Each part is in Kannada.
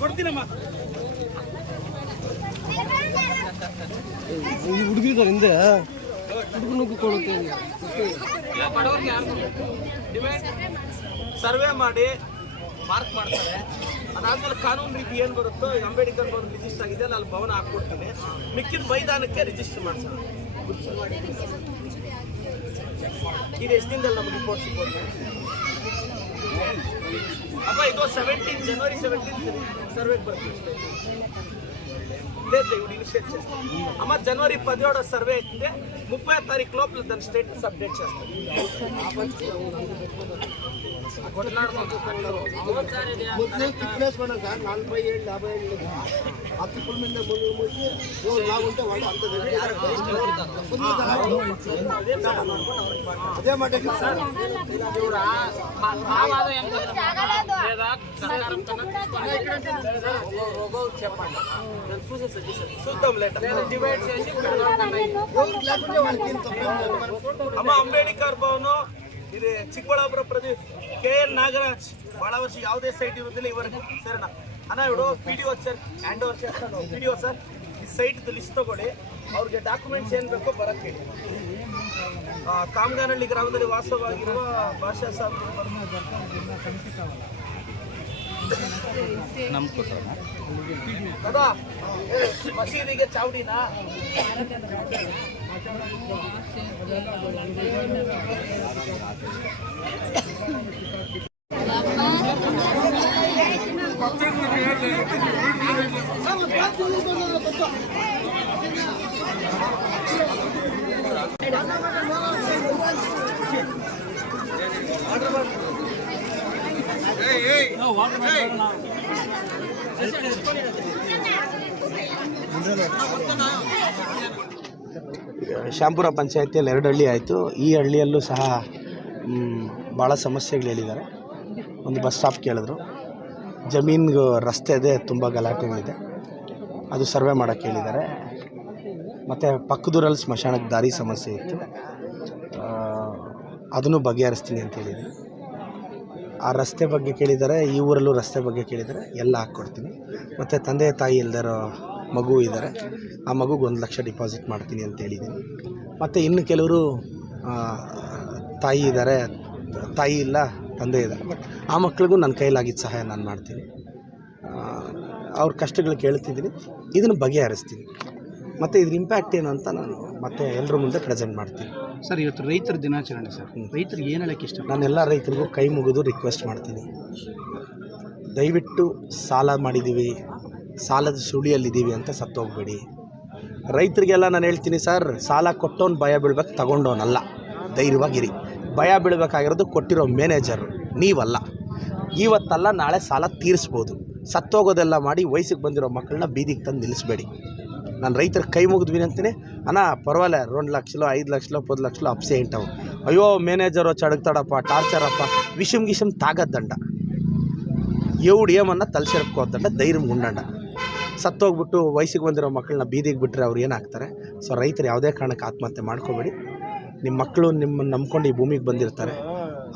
ಕೊಡ್ತೀನಮ್ಮ ಈ ಹುಡುಗಿದ್ದಾರೆ ಹಿಂದೆ ಹುಡುಗನಿಗೂ ಕೊಡುತ್ತೆ ಸರ್ವೆ ಮಾಡಿ ಮಾರ್ಕ್ ಮಾಡ್ತಾರೆ. ಅದಾದ್ಮೇಲೆ ಕಾನೂನು ರೀತಿ ಏನು ಬರುತ್ತೋ ಅಂಬೇಡ್ಕರ್ ಭವನ ರಿಜಿಸ್ಟರ್ ಆಗಿದೆ ಅಲ್ಲಿ ಭವನ ಹಾಕ್ಕೊಡ್ತೀನಿ. ಮಿಕ್ಕಿದ ಮೈದಾನಕ್ಕೆ ರಿಜಿಸ್ಟರ್ ಮಾಡ್ಸೋಣ. ಇದು ಎಷ್ಟು ದಿನದಲ್ಲಿ ನಮ್ಗೆ ರಿಪೋರ್ಟ್ ಸಿಗ್ಬೋದು ಅಪ್ಪ? ಇದು 17 ಜನವರಿ 17 ಸರ್ವೆಗೆ ಬರ್ತೀವಿ. లేదు ఇప్పుడు ఇనిషియేట్ చేస్తాం అమ్మ. జనవరి 17 సర్వే అవుతుంది. 30వ తారీఖు లోపల దాని స్టేటస్ అప్డేట్ చేస్తాం. అదే మాట చెప్పండి. అమ్మ అంబేడ్కర్ భవನ್ ಇದು ಚಿಕ್ಕಬಳ್ಳಾಪುರ ಪ್ರದೇಶ KN ನಾಗರಾಜ್ ಬಹಳ ವರ್ಷ ಯಾವುದೇ ಸೈಟ್ ಇರುವುದಿಲ್ಲ ಇವರಿಗೆ ಸರಿನಾ ಅಣ್ಣ ಇವರು PDO ಸರ್ ಹ್ಯಾಂಡ್ ಓವರ್ చేస్తాను. PDO ಸರ್ ಈ ಸೈಟ್ ಲಿಸ್ಟ್ ತಗೊಳ್ಳಿ, ಅವ್ರಿಗೆ ಡಾಕ್ಯುಮೆಂಟ್ಸ್ ಏನು ಬೇಕೋ ಬರಕ್ಕೆ ಹೇಳಿ. ಕಾಮಗಾನಹಳ್ಳಿ ಗ್ರಾಮದಲ್ಲಿ ವಾಸವಾಗಿರುವ ಭಾಷಾ ಸಾಬ್ दादा मसीदिगे चावड़ीना ಶ್ಯಾಂಪುರ ಪಂಚಾಯತಿಯಲ್ಲಿ 2 ಹಳ್ಳಿ ಆಯಿತು. ಈ ಹಳ್ಳಿಯಲ್ಲೂ ಸಹ ಭಾಳ ಸಮಸ್ಯೆಗಳು ಹೇಳಿದ್ದಾರೆ. ಒಂದು ಬಸ್ ಸ್ಟಾಪ್ ಕೇಳಿದ್ರು, ಜಮೀನಿಗೆ ರಸ್ತೆ ಇದೆ, ತುಂಬ ಗಲಾಟೆಗಳಿದೆ, ಅದು ಸರ್ವೆ ಮಾಡೋಕ್ಕೆ ಹೇಳಿದ್ದಾರೆ. ಮತ್ತು ಪಕ್ಕದೂರಲ್ಲಿ ಸ್ಮಶಾನಕ್ಕೆ ದಾರಿ ಸಮಸ್ಯೆ ಇತ್ತು, ಅದನ್ನು ಬಗೆಹರಿಸ್ತೀನಿ ಅಂತ ಹೇಳಿದ್ದೀನಿ. ಆ ರಸ್ತೆ ಬಗ್ಗೆ ಕೇಳಿದ್ದಾರೆ, ಈ ಊರಲ್ಲೂ ರಸ್ತೆ ಬಗ್ಗೆ ಕೇಳಿದ್ದಾರೆ, ಎಲ್ಲ ಹಾಕ್ಕೊಡ್ತೀನಿ. ಮತ್ತು ತಂದೆ ತಾಯಿ ಇಲ್ದಿರೋ ಮಗು ಇದ್ದಾರೆ, ಆ ಮಗುಗೆ 1 ಲಕ್ಷ ಡಿಪಾಸಿಟ್ ಮಾಡ್ತೀನಿ ಅಂತ ಹೇಳಿದ್ದೀನಿ. ಮತ್ತು ಇನ್ನು ಕೆಲವರು ತಾಯಿ ಇದ್ದಾರೆ, ತಾಯಿ ಇಲ್ಲ, ತಂದೆ ಇದ್ದಾರೆ, ಆ ಮಕ್ಳಿಗೂ ನನ್ನ ಕೈಲಾಗಿದ್ದ ಸಹಾಯ ನಾನು ಮಾಡ್ತೀನಿ. ಅವ್ರ ಕಷ್ಟಗಳು ಕೇಳ್ತಿದ್ದೀನಿ, ಇದನ್ನು ಬಗೆಹರಿಸ್ತೀನಿ. ಮತ್ತು ಇದ್ರ ಇಂಪ್ಯಾಕ್ಟ್ ಏನು ಅಂತ ನಾನು ಮತ್ತೆ ಎಲ್ಲರ ಮುಂದೆ ಪ್ರೆಸೆಂಟ್ ಮಾಡ್ತೀನಿ. ಸರ್, ಇವತ್ತು ರೈತರ ದಿನಾಚರಣೆ ಸರ್, ರೈತರಿಗೆ ಏನು ಹೇಳೋಕ್ಕೆ ಇಷ್ಟ? ನಾನು ಎಲ್ಲ ರೈತರಿಗೂ ಕೈ ಮುಗಿದು ರಿಕ್ವೆಸ್ಟ್ ಮಾಡ್ತೀನಿ, ದಯವಿಟ್ಟು ಸಾಲ ಮಾಡಿದ್ದೀವಿ, ಸಾಲದ ಸುಳಿಯಲ್ಲಿದ್ದೀವಿ ಅಂತ ಸತ್ತೋಗ್ಬೇಡಿ. ರೈತರಿಗೆಲ್ಲ ನಾನು ಹೇಳ್ತೀನಿ ಸರ್, ಸಾಲ ಕೊಟ್ಟೋನು ಭಯ ಬೀಳ್ಬೇಕು, ತಗೊಂಡೋನಲ್ಲ. ಧೈರ್ಯವಾಗಿರಿ. ಭಯ ಬೀಳಬೇಕಾಗಿರೋದು ಕೊಟ್ಟಿರೋ ಮ್ಯಾನೇಜರು, ನೀವಲ್ಲ. ಇವತ್ತಲ್ಲ ನಾಳೆ ಸಾಲ ತೀರಿಸ್ಬೋದು. ಸತ್ತೋಗೋದೆಲ್ಲ ಮಾಡಿ ವಯಸ್ಸಿಗೆ ಬಂದಿರೋ ಮಕ್ಕಳನ್ನ ಬೀದಿಗೆ ತಂದು ನಿಲ್ಲಿಸಬೇಡಿ. ನಾನು ರೈತರ ಕೈ ಮುಗಿದ್ವಿ ಅಂತೀನಿ. ಅಣ್ಣ ಪರವಾಗಿಲ್ಲ, 2 ಲಕ್ಷ 5 ಲಕ್ಷ 10 ಲಕ್ಷ ಅಪ್ಸೆಂಟ್ ಅವು. ಅಯ್ಯೋ ಮ್ಯಾನೇಜರು ಚಡಗ್ತಾಡಪ್ಪ, ಟಾರ್ಚರಪ್ಪ, ವಿಷಮ್ ತಾಗದ್ದಂಡ, ಎವ್ಡು ಏಮನ್ನ ತಲೆಸೆರ್ಕೋದಂಡ, ಧೈರ್ಯ ಉಂಡಂಡ. ಸತ್ತೋಗ್ಬಿಟ್ಟು ವಯಸ್ಸಿಗೆ ಬಂದಿರೋ ಮಕ್ಕಳನ್ನ ಬೀದಿಗೆ ಬಿಟ್ಟರೆ ಅವ್ರು ಏನಾಗ್ತಾರೆ? ಸೊ ರೈತರು ಯಾವುದೇ ಕಾರಣಕ್ಕೆ ಆತ್ಮಹತ್ಯೆ ಮಾಡ್ಕೋಬೇಡಿ. ನಿಮ್ಮ ಮಕ್ಕಳು ನಿಮ್ಮನ್ನು ನಂಬ್ಕೊಂಡು ಈ ಭೂಮಿಗೆ ಬಂದಿರ್ತಾರೆ,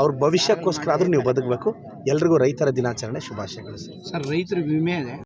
ಅವ್ರ ಭವಿಷ್ಯಕ್ಕೋಸ್ಕರ ಆದರೂ ನೀವು ಬದುಕಬೇಕು. ಎಲ್ರಿಗೂ ರೈತರ ದಿನಾಚರಣೆ ಶುಭಾಶಯಗಳು. ಸರ್, ರೈತರಿಗೆ ವಿಮೆ ಇದೆ.